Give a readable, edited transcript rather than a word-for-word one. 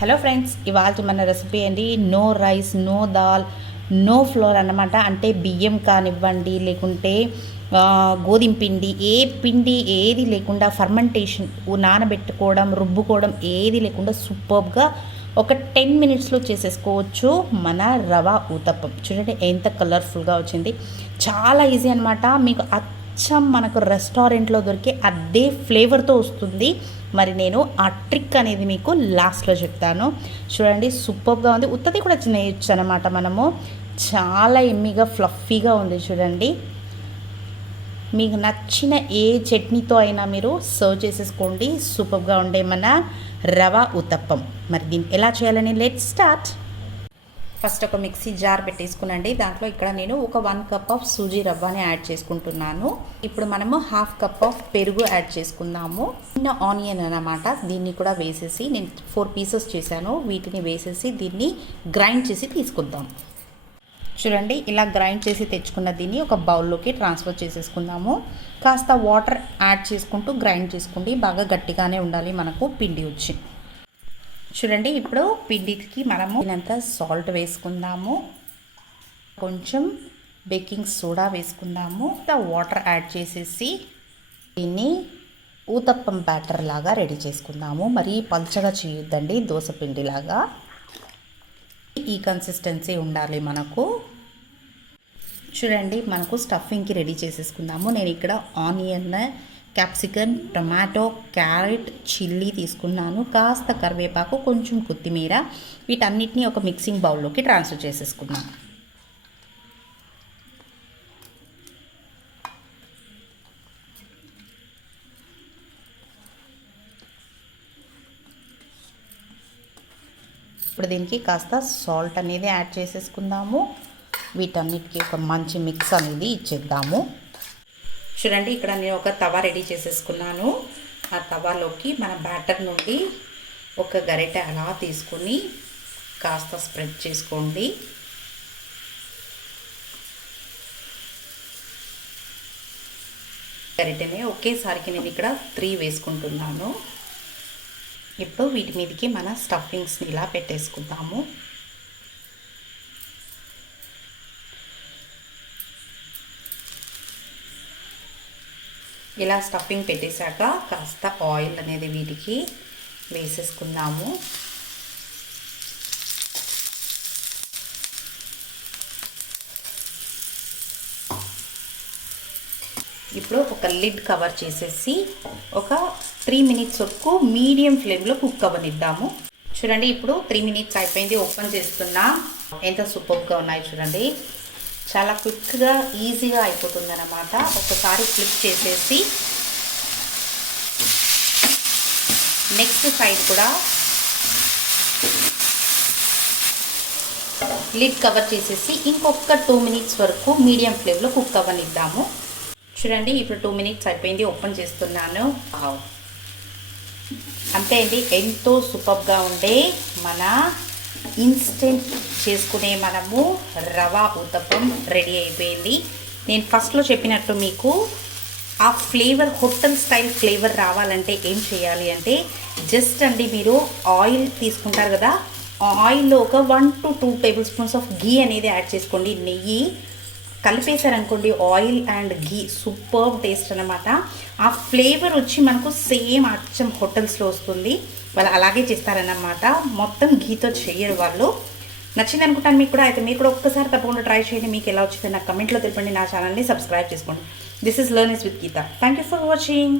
Hello friends, ఇవాళ మన recipe అండి no rice, no dal, no flour అన్నమాట. అంటే బియ్యం కానివ్వండి, లేకుంటే గోధుమ పిండి, ఏ పిండి ఏది లేకుండా ఫర్మెంటేషన్ నానబెట్టుకోవడం, రుబ్బుకోవడం ఏది లేకుండా సూపర్గా ఒక 10 మినిట్స్లో చేసేసుకోవచ్చు మన రవా ఊతప్పం. చూడండి ఎంత కలర్ఫుల్గా వచ్చింది. చాలా ఈజీ అనమాట. మీకు అచ్చం మనకు రెస్టారెంట్లో దొరికే అదే ఫ్లేవర్తో వస్తుంది. మరి నేను ఆ ట్రిక్ అనేది మీకు లాస్ట్లో చెప్తాను. చూడండి సూపర్గా ఉంది. ఉత్తది కూడా చేయొచ్చు అనమాట మనము. చాలా ఎమ్మిగా ఫ్లఫీగా ఉంది చూడండి. మీకు నచ్చిన ఏ చట్నీతో అయినా మీరు సర్వ్ చేసేసుకోండి. సూపర్గా ఉండే మన రవా ఉతప్పం. మరి దీన్ని ఎలా చేయాలని లెట్ స్టార్ట్. ఫస్ట్ ఒక మిక్సీ జార్ పెట్టేసుకునండి. దాంట్లో ఇక్కడ నేను ఒక 1 కప్ ఆఫ్ సూజీ రవ్వని యాడ్ చేసుకుంటున్నాను. ఇప్పుడు మనము 1/2 కప్ ఆఫ్ పెరుగు యాడ్ చేసుకుందాము. చిన్న ఆనియన్ అన్నమాట, దీన్ని కూడా వేసేసి నేను 4 పీసెస్ చేశాను. వీటిని వేసేసి దీన్ని గ్రైండ్ చేసి తీసుకుందాం. చూడండి ఇలా గ్రైండ్ చేసి తెచ్చుకున్న దీన్ని ఒక బౌల్లోకి ట్రాన్స్ఫర్ చేసేసుకుందాము. కాస్త వాటర్ యాడ్ చేసుకుంటూ గ్రైండ్ చేసుకోండి. బాగా గట్టిగానే ఉండాలి మనకు పిండి వచ్చి. చూడండి ఇప్పుడు పిండికి మనము ఇంత సాల్ట్ వేసుకుందాము, కొంచెం బేకింగ్ సోడా వేసుకుందాము, వాటర్ యాడ్ చేసేసి దీన్ని ఊతప్పం బ్యాటర్ లాగా రెడీ చేసుకుందాము. మరి పల్చగా చేయొద్దండి, దోశ పిండిలాగా. ఈ కన్సిస్టెన్సీ ఉండాలి మనకు. చూడండి మనకు స్టఫింగ్కి రెడీ చేసేసుకుందాము. నేను ఇక్కడ onion, capsicum, tomato, carrot, chilli తీసుకున్నాను. కాస్త కరివేపాకు, కొంచెం కొత్తిమీర, వీటన్నిటిని ఒక మిక్సింగ్ బౌల్లోకి ట్రాన్స్ఫర్ చేసేసుకున్నాను. ఇప్పుడు దీనికి కాస్త సాల్ట్ అనేది యాడ్ చేసేసుకుందాము. వీటన్నిటికీ ఒక మంచి మిక్స్ అనేది ఇచ్చేద్దాము. చూడండి ఇక్కడ నేను ఒక తవా రెడీ చేసేసుకున్నాను. ఆ తవాలోకి మన బ్యాటర్ నుండి ఒక గరిటె అలా తీసుకుని కాస్త స్ప్రెడ్ చేసుకోండి. గరిటెనే ఒకేసారికి నేను ఇక్కడ 3 వేసుకుంటున్నాను. ఇప్పుడు వీటి మీదకి మన స్టఫింగ్స్ని ఇలా పెట్టేసుకుందాము. ఇలా స్టఫింగ్ పెట్టేశాక కాస్త ఆయిల్ అనేది వీటికి వేసేసుకుందాము. ఇప్పుడు ఒక లిడ్ కవర్ చేసేసి ఒక 3 మినిట్స్ వరకు మీడియం ఫ్లేమ్లో కుక్ అవ్వనిద్దాము. చూడండి ఇప్పుడు 3 మినిట్స్ అయిపోయింది. ఓపెన్ చేస్తున్నా. ఎంత సూపర్గా ఉన్నాయి చూడండి. చాలా క్విక్గా ఈజీగా అయిపోతుంది అన్నమాట. ఒకసారి ఫ్లిప్ చేసేసి నెక్స్ట్ సైడ్ కూడా లిడ్ కవర్ చేసేసి ఇంకొక 2 మినిట్స్ వరకు మీడియం ఫ్లేమ్లో కుక్ అవ్వనిద్దాము. చూడండి ఇప్పుడు 2 మినిట్స్ అయిపోయింది. ఓపెన్ చేస్తున్నాను. అంతే అండి, ఎంతో సూపర్గా ఉండే మన ఇన్స్టెంట్ చేసుకునే మనము రవా ఊతప్పం రెడీ అయిపోయింది. నేను ఫస్ట్లో చెప్పినట్టు మీకు ఆ ఫ్లేవర్, హోటల్ స్టైల్ ఫ్లేవర్ రావాలంటే ఏం చేయాలి అంటే జస్ట్ అండి మీరు ఆయిల్ తీసుకుంటారు కదా, ఆయిల్లో ఒక 1 to 2 tablespoons of ghee అనేది యాడ్ చేసుకోండి. నెయ్యి కలిపేశారనుకోండి, oil and ghee super taste అనమాట. ఆ ఫ్లేవర్ వచ్చి మనకు సేమ్ అచ్చం హోటల్స్లో వస్తుంది. వాళ్ళు అలాగే చేస్తారన్నమాట. మొత్తం ఘీతో చేయరు వాళ్ళు. నచ్చింది అనుకుంటాను మీకు కూడా. అయితే మీరు కూడా ఒక్కసారి తప్పకుండా ట్రై చేయండి. మీకు ఎలా వచ్చిందో నాకు కమెంట్లో తెలపండి. నా ఛానల్ని సబ్స్క్రైబ్ చేసుకోండి. This is learn is with Geetha. Thank you for watching.